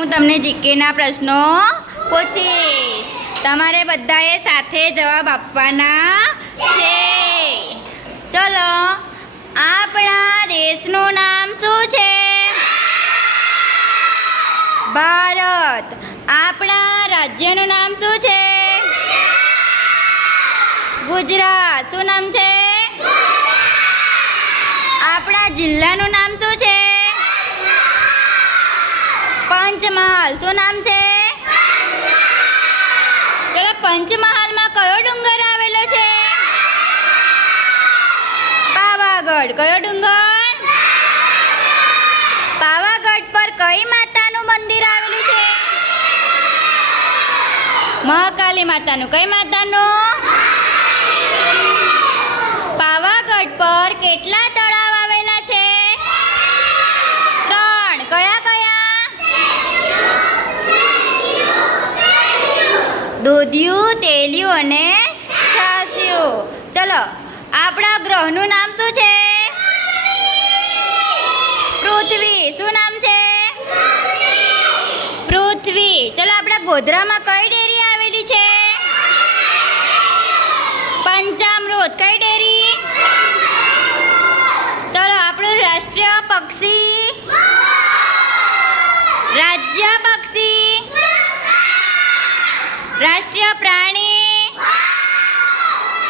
હું તમને જીકેના પ્રશ્નો પૂછીશ. તમારે બધાએ સાથે જવાબ આપવાના છે. ચલો, આપણા દેશનું નામ શું છે? ભારત. આપણા રાજ્યનું નામ શું છે? ગુજરાત. શું નામ છે? આપણા જિલ્લાનું નામ શું છે? પંચમહાલ. શું નામ છે? ચલો, પંચમહાલમાં કયો ડુંગર આવેલો છે? પાવાગઢ. કયો ડુંગર? પાવાગઢ પર કઈ માતાનું મંદિર આવેલું છે? મહાકાલી માતાનું. કઈ માતાનું? પાવાગઢ પર કેટલા તળાવ આવેલા છે? 3. કયા કયા? દૂધિયું, તેલિયું અને છાશિયું. ચલો, આપણા ગ્રહનું નામ શું છે? પૃથ્વી. શું નામ છે? પૃથ્વી. ચલો, આપણા ગોધરામાં કઈ ડેરી આવેલી છે? પંચામૃત. કઈ ડેરી? ચલો, આપણું રાષ્ટ્રીય પક્ષી? રાજ્ય પક્ષી? રાષ્ટ્રીય પ્રાણી?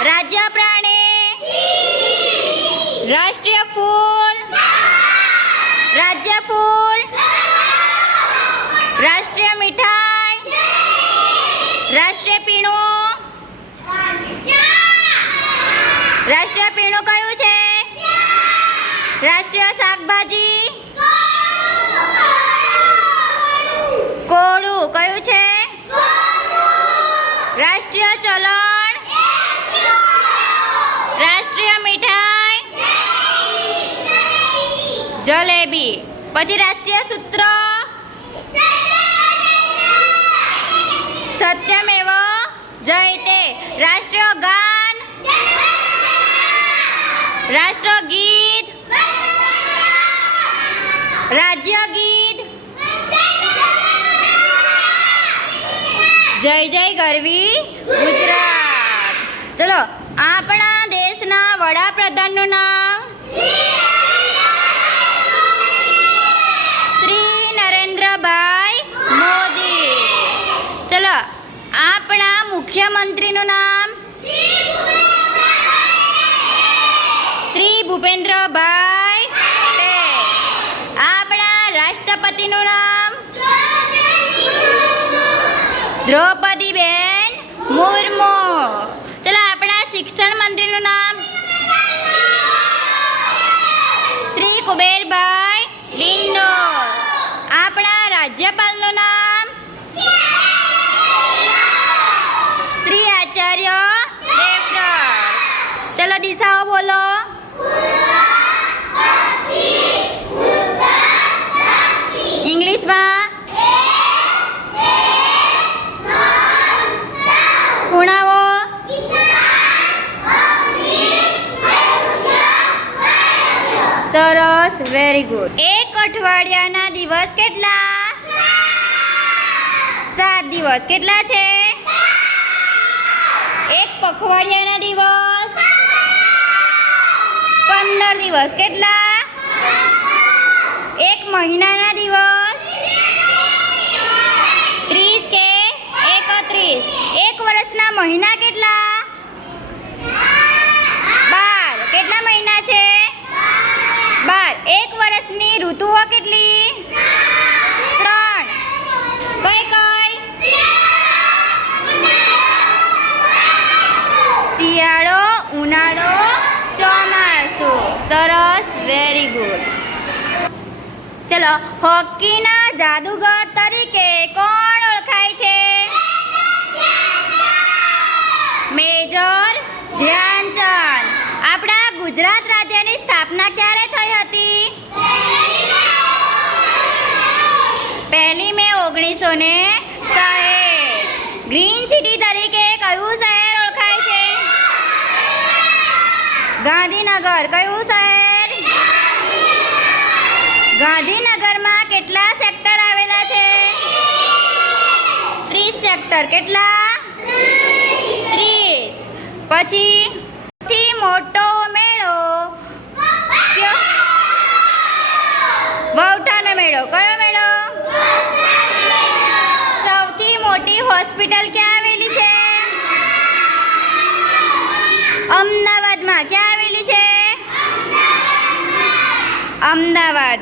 રાજ્ય પ્રાણી? રાષ્ટ્રીય ફૂલ? રાજ્ય ફૂલ? રાષ્ટ્રીય મીઠાઈ? રાષ્ટ્રીય પીણું? રાષ્ટ્રીય પીણું કયું છે? રાષ્ટ્રીય શાકભાજી? કોળું. કયું છે? રાષ્ટ્રીય ચલણ? રાષ્ટ્રીય મીઠાઈ? જલેબી. પછી રાષ્ટ્રીય સૂત્ર? સત્યમેવ જયતે. રાષ્ટ્રીય ગાન? રાષ્ટ્રગીત? રાજ્ય ગીત? જય જય ગરવી ગુજરાત. ચલો, આપણા દેશના વડાપ્રધાનનું નામ? શ્રી નરેન્દ્રભાઈ મોદી. ચલો, આપણા મુખ્યમંત્રીનું નામ? શ્રી ભૂપેન્દ્રભાઈ પટેલ. આપણા રાષ્ટ્રપતિનું નામ? દ્રૌપદીબેન મુર્મુ. ચલો, આપણા શિક્ષણ મંત્રીનું નામ? શ્રી કુબેરભાઈ ડિંડોર. આપણા રાજ્યપાલનું નામ? શ્રી આચાર્ય દેવવ્રત. ચલો, દિશાઓ બોલો. ઇંગ્લિશમાં? ખૂણાઓ? સરસ, વેરી ગુડ. એક અઠવાડિયાના દિવસ કેટલા? 7 દિવસ. કેટલા છે? એક પખવાડિયાના દિવસ? 15 દિવસ. કેટલા? એક મહિનાના દિવસ? 30 કે 31? એક વર્ષના મહિના કેટલા? 12. કેટલા મહિના છે? 12. એક વર્ષની ઋતુઓ કેટલી? 3. કઈ કઈ? શિયાળો, ઉનાળો, ચોમાસું. સરસ, વેરી ગુડ. ચલો, હોકીના જાદુગર તરીકે કોણ ઓળખાય છે? મેજર ધ્યાનચંદ. આપણા ગુજરાત રાજ્યની સ્થાપના ક્યારે થઈ હતી? 1 મે 1960. ગ્રીન સિટી તરીકે કયું શહેર ઓળખાય છે? ગાંધીનગર. કયું શહેર? ગાંધીનગરમાં કેટલા સેક્ટર આવેલા છે? કિલોમીટર કેટલા 30. પછી સૌથી મોટો મેળો કયો? વૌઠાનો મેળો. કયો મેળો? સૌથી મોટી હોસ્પિટલ ક્યાં આવેલી છે? અમદાવાદમાં. ક્યાં આવેલી છે? અમદાવાદ.